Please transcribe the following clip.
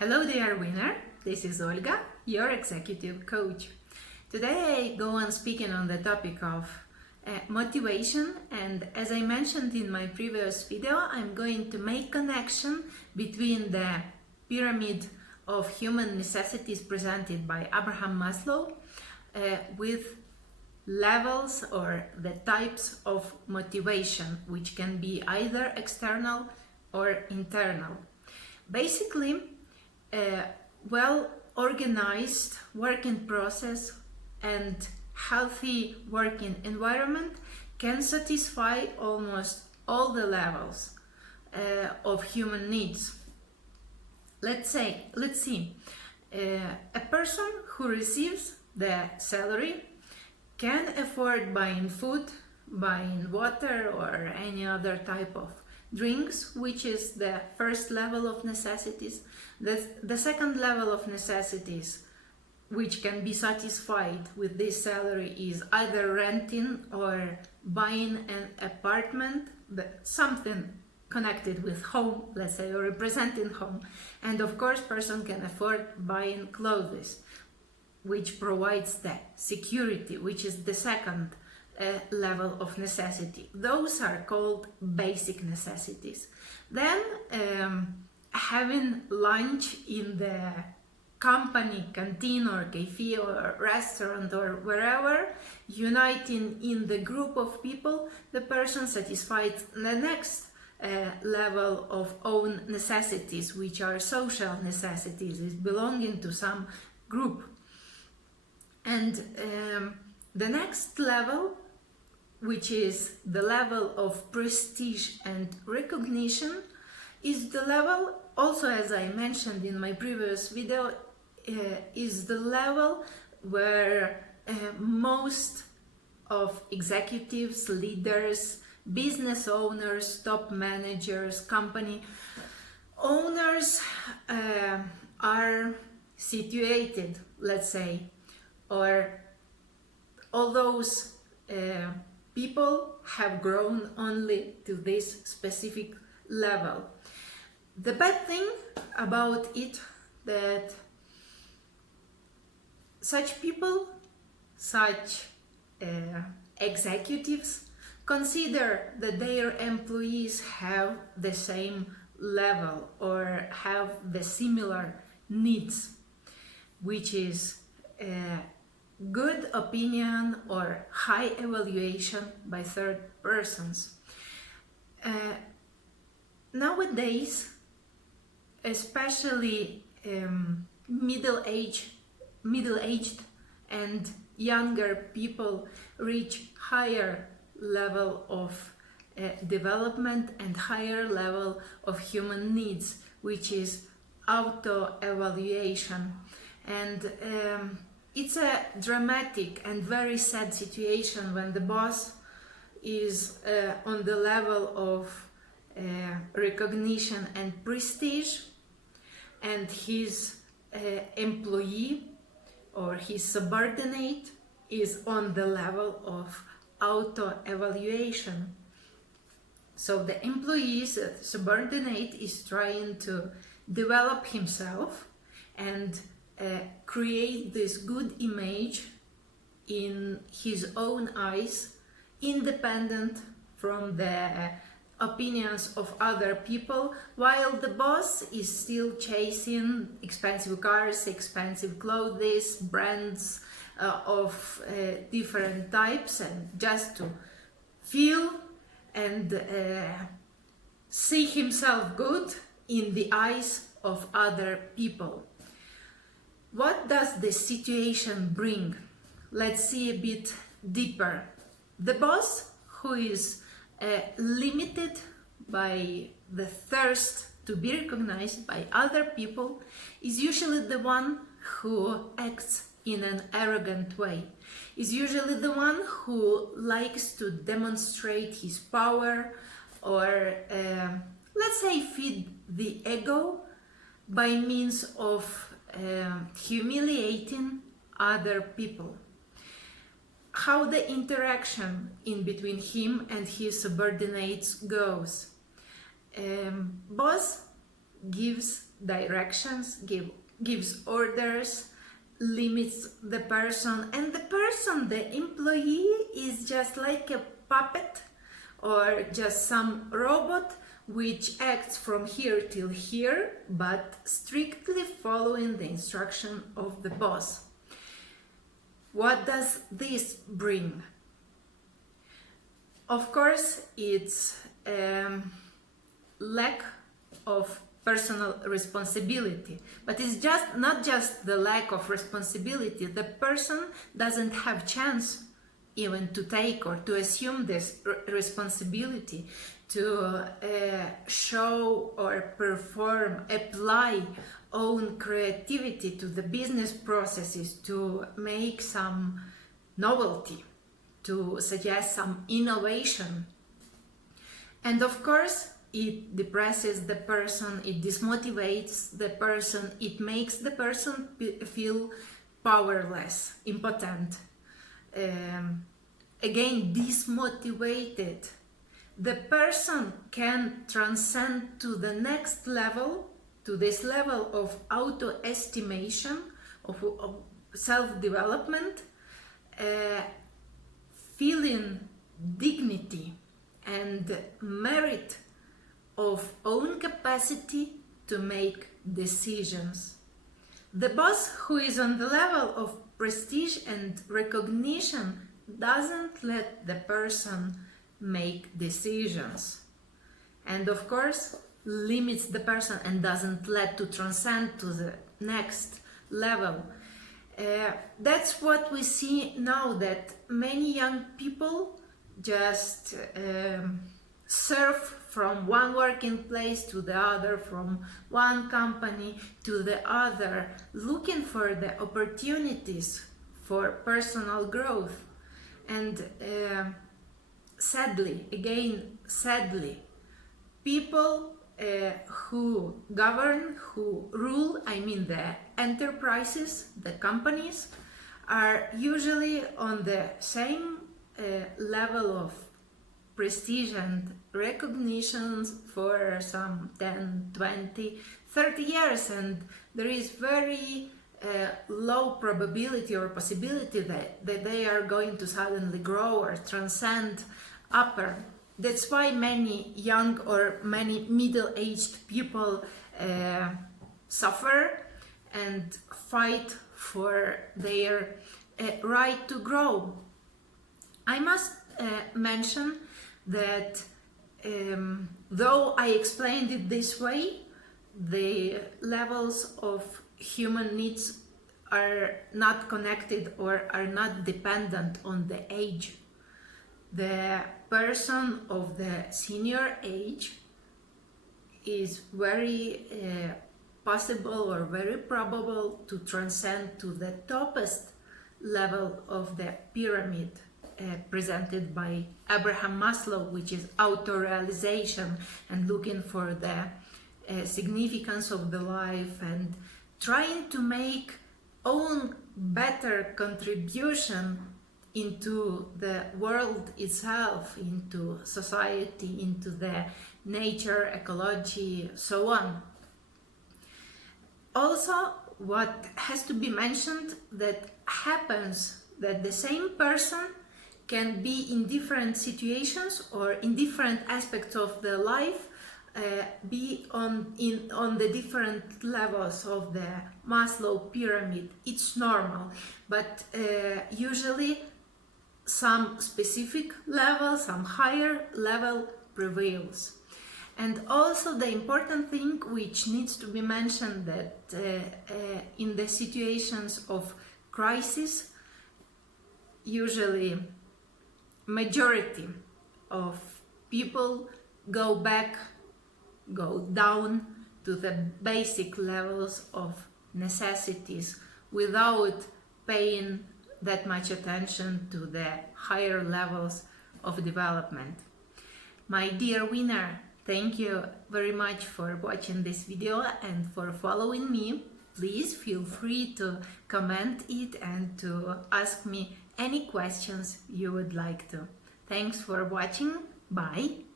Hello dear winner, this is Olga, your executive coach. Today I go on speaking on the topic of motivation, and as I mentioned in my previous video, I'm going to make connection between the pyramid of human necessities presented by Abraham Maslow with levels or the types of motivation, which can be either external or internal. Basically, a well-organized working process and healthy working environment can satisfy almost all the levels of human needs. Let's see, a person who receives the salary can afford buying food, buying water or any other type of drinks, which is the first level of necessities. The second level of necessities, which can be satisfied with this salary, is either renting or buying an apartment, something connected with home, let's say, or representing home. And of course, person can afford buying clothes, which provides the security, which is the second level of necessity. Those are called basic necessities. Then having lunch in the company, canteen or cafe or restaurant or wherever, uniting in the group of people, the person satisfies the next level of own necessities, which are social necessities, is belonging to some group. And the next level, which is the level of prestige and recognition, is the level, also as I mentioned in my previous video, is the level where most of executives, leaders, business owners, top managers, company owners are situated, let's say, or all those people have grown only to this specific level. The bad thing about it that such people, such executives, consider that their employees have the same level or have the similar needs, which is good opinion or high evaluation by third persons. Nowadays, especially middle-aged and younger people reach higher level of development and higher level of human needs, which is auto-evaluation. And it's a dramatic and very sad situation when the boss is on the level of recognition and prestige, and his employee or his subordinate is on the level of auto-evaluation. So the employee's subordinate is trying to develop himself and create this good image in his own eyes, independent from the opinions of other people, while the boss is still chasing expensive cars, expensive clothes, brands of different types, and just to feel and see himself good in the eyes of other people. What does this situation bring? Let's see a bit deeper. The boss, who is limited by the thirst to be recognized by other people, is usually the one who acts in an arrogant way, is usually the one who likes to demonstrate his power or, let's say, feed the ego by means of humiliating other people. How the interaction in between him and his subordinates goes. Boss gives directions, gives orders, limits the person, and the employee is just like a puppet or just some robot which acts from here till here, but strictly following the instruction of the boss. What does this bring? Of course, it's lack of personal responsibility, but it's just not just the lack of responsibility. The person doesn't have chance even to take or to assume this responsibility, to show or perform, apply own creativity to the business processes, to make some novelty, to suggest some innovation. And of course, it depresses the person, it dismotivates the person, it makes the person feel powerless, impotent, again dismotivated. The person can transcend to the next level, to this level of auto-estimation, of self-development, feeling dignity and merit of own capacity to make decisions. The boss who is on the level of prestige and recognition doesn't let the person make decisions, and of course limits the person and doesn't let to transcend to the next level. That's what we see now, that many young people just surf from one working place to the other, from one company to the other, looking for the opportunities for personal growth. And sadly, people who govern, who rule, I mean the enterprises, the companies, are usually on the same level of prestige and recognitions for some 10, 20, 30 years, and there is very low probability or possibility that they are going to suddenly grow or transcend upper. That's why many young or many middle-aged people suffer and fight for their right to grow. I must mention that though I explained it this way, the levels of human needs are not connected or are not dependent on the age. The person of the senior age is very possible or very probable to transcend to the toppest level of the pyramid presented by Abraham Maslow, which is auto-realization and looking for the significance of the life and trying to make own better contribution into the world itself, into society, into the nature, ecology, so on. Also, what has to be mentioned that happens that the same person can be in different situations or in different aspects of the life, be on the different levels of the Maslow pyramid. It's normal, but usually some specific level, some higher level prevails. And also the important thing which needs to be mentioned, that in the situations of crisis, usually majority of people go down to the basic levels of necessities without paying that much attention to the higher levels of development. My dear winner, thank you very much for watching this video and for following me. Please feel free to comment it and to ask me any questions you would like to. Thanks for watching. Bye.